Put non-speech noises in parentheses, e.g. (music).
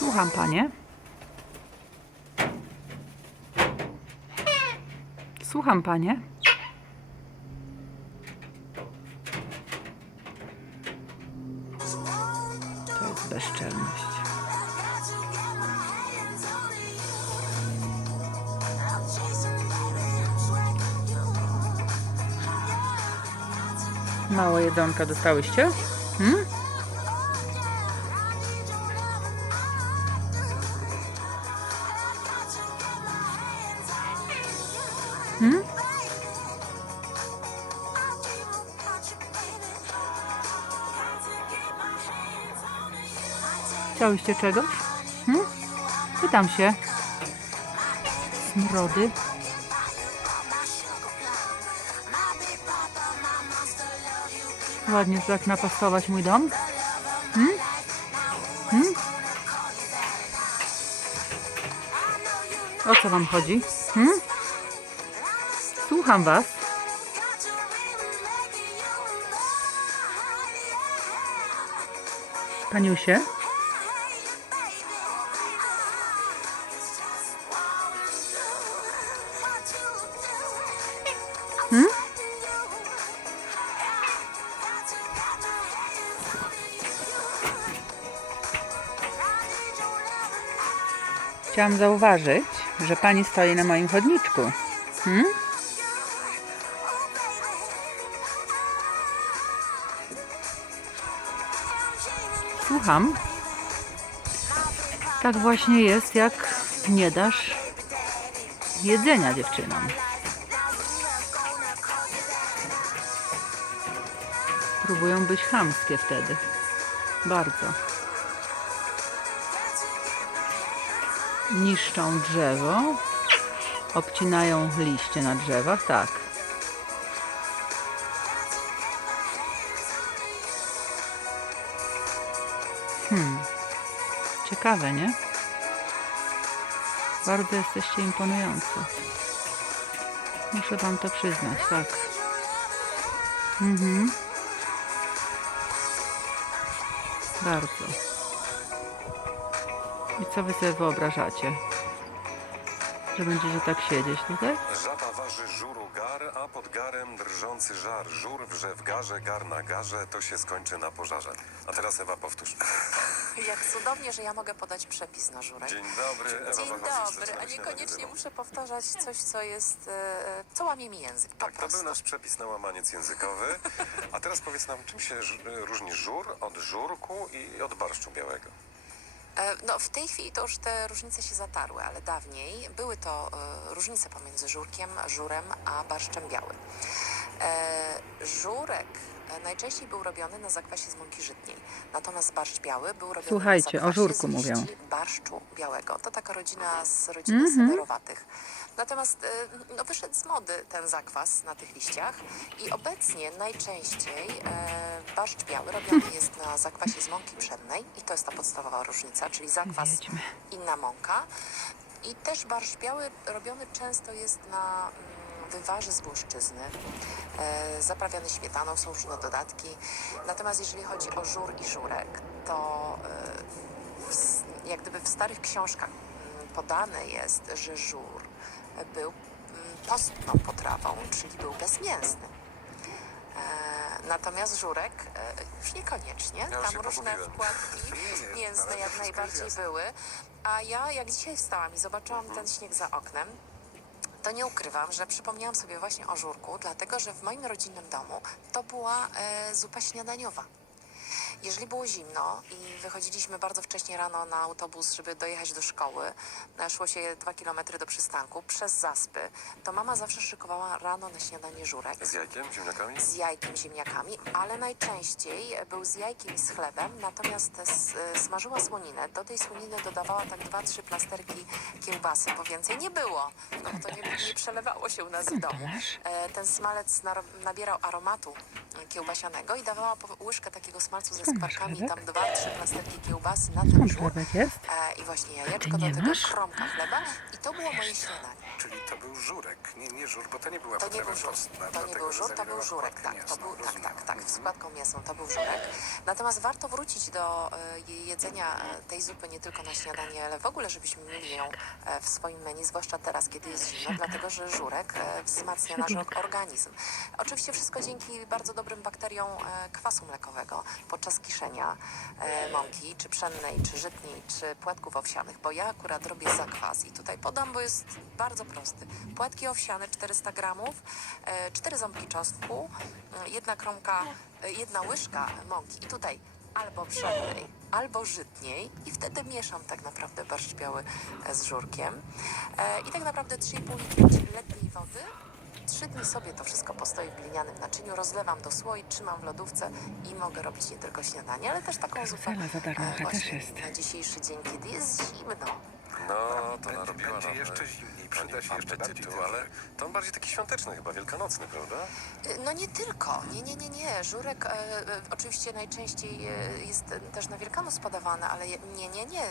Słucham, panie. Słucham, panie. To jest bezczelność. Mało jedzonka dostałyście? Hmm? Hmm? Chciałyście czegoś? Hmm? Pytam się. Smrody. Ładnie tak napastować mój dom. Hmm? Hmm? O co wam chodzi? Hmm? Słucham was. Paniusie? Hmm? Chciałam zauważyć, że pani stoi na moim chodniczku. Hmm? Słucham. Tak właśnie jest, jak nie dasz jedzenia dziewczynom. Próbują być chamskie wtedy. Bardzo. Niszczą drzewo. Obcinają liście na drzewach, tak. Hmm. Ciekawe, nie? Bardzo jesteście imponujący. Muszę wam to przyznać, tak. Mhm. Bardzo. I co wy sobie wyobrażacie? Że będziecie tak siedzieć tutaj? Żaba waży żuru gar, a pod garem drżący żar. Żur wrze w garze, gar na garze, to się skończy na pożarze. A teraz Ewa powtórz. (laughs) Jak cudownie, że ja mogę podać przepis na żurek. Dzień dobry, Ewa Dzień Wachowicz, dobry, a niekoniecznie muszę powtarzać coś, co jest, e, co łamie mi język. Po Tak, to prostu. był nasz przepis na łamaniec językowy. A teraz powiedz nam, czym się ż- różni żur od żurku i od barszczu białego? E, No, w tej chwili to już te różnice się zatarły, ale dawniej były to e, różnice pomiędzy żurkiem, żurem a barszczem białym. E, żurek e, najczęściej był robiony na zakwasie z mąki żytniej, natomiast barszcz biały był robiony Słuchajcie, na o zakwasie żurku z liści mówią. barszczu białego. To taka rodzina z rodziny Mhm. sederowatych. Natomiast e, no, wyszedł z mody ten zakwas na tych liściach i obecnie najczęściej e, barszcz biały robiony (laughs) jest na zakwasie z mąki pszennej i to jest ta podstawowa różnica, czyli zakwas Wiedźmy. inna mąka. I też barszcz biały robiony często jest na wywarze z włoszczyzny, e, zaprawiany śmietaną, są różne dodatki. Natomiast jeżeli chodzi o żur i żurek, to e, jak gdyby w starych książkach mm, podane jest, że żur był mm, postną potrawą, czyli był bezmięsny. E, Natomiast żurek już niekoniecznie. Ja Tam różne pogubiłem. wkładki (laughs) Nie, mięsne jak najbardziej były. A ja jak dzisiaj wstałam i zobaczyłam ten śnieg za oknem, to nie ukrywam, że przypomniałam sobie właśnie o żurku, dlatego że w moim rodzinnym domu to była e, zupa śniadaniowa. Jeżeli było zimno i wychodziliśmy bardzo wcześnie rano na autobus, żeby dojechać do szkoły, e, szło się dwa kilometry do przystanku przez zaspy, to mama zawsze szykowała rano na śniadanie żurek Z jajkiem, ziemniakami? z jajkiem, ziemniakami, ale najczęściej był z jajkiem i z chlebem, natomiast s- smażyła słoninę. Do tej słoniny dodawała tak dwa, trzy plasterki kiełbasy, bo więcej nie było. No, bo to nie, nie przelewało się u nas w domu. E, Ten smalec nabierał aromatu e, kiełbasianego i dawała łyżkę takiego smalcu ze Skwarkami, chlebek? tam dwa, trzy plasterki kiełbasy na Skąd chlebek jest? e, i właśnie jajeczko, nie do tego masz? kromka chleba i to było moje śniadanie. Czyli to był żurek, nie, nie żur, bo to nie była To nie był żur, to nie był żur, to był żurek, tak, to był, tak, tak, tak, z składką mięsną to był żurek. Natomiast warto wrócić do e, jej jedzenia e, tej zupy nie tylko na śniadanie, ale w ogóle, żebyśmy mieli ją e, w swoim menu, zwłaszcza teraz, kiedy jest zimno, dlatego że żurek e, wzmacnia nasz (laughs) organizm. Oczywiście wszystko dzięki bardzo dobrym bakteriom e, kwasu mlekowego podczas kiszenia e, mąki, czy pszennej, czy żytniej, czy płatków owsianych, bo ja akurat robię zakwas i tutaj podam, bo jest bardzo prosty. Płatki owsiane 400 gramów, e, 4 ząbki czosnku, e, jedna kromka, e, jedna łyżka mąki i tutaj albo pszennej, albo żytniej i wtedy mieszam tak naprawdę barszcz biały e, z żurkiem e, i tak naprawdę 3,5 litra letniej wody Trzy dni sobie to wszystko postoi w glinianym naczyniu, rozlewam do słoi, trzymam w lodówce i mogę robić nie tylko śniadanie, ale też taką zupę e, właśnie jest. na dzisiejszy dzień, kiedy jest zimno. No, to Będzie- narobiła nam jeszcze e, zimniej, przyda się jeszcze ten ale to on bardziej taki świąteczny chyba, wielkanocny, prawda? Y, No nie tylko, nie, nie, nie, nie. Żurek e, e, oczywiście najczęściej e, jest też na Wielkanoc podawany, ale je- nie, nie, nie.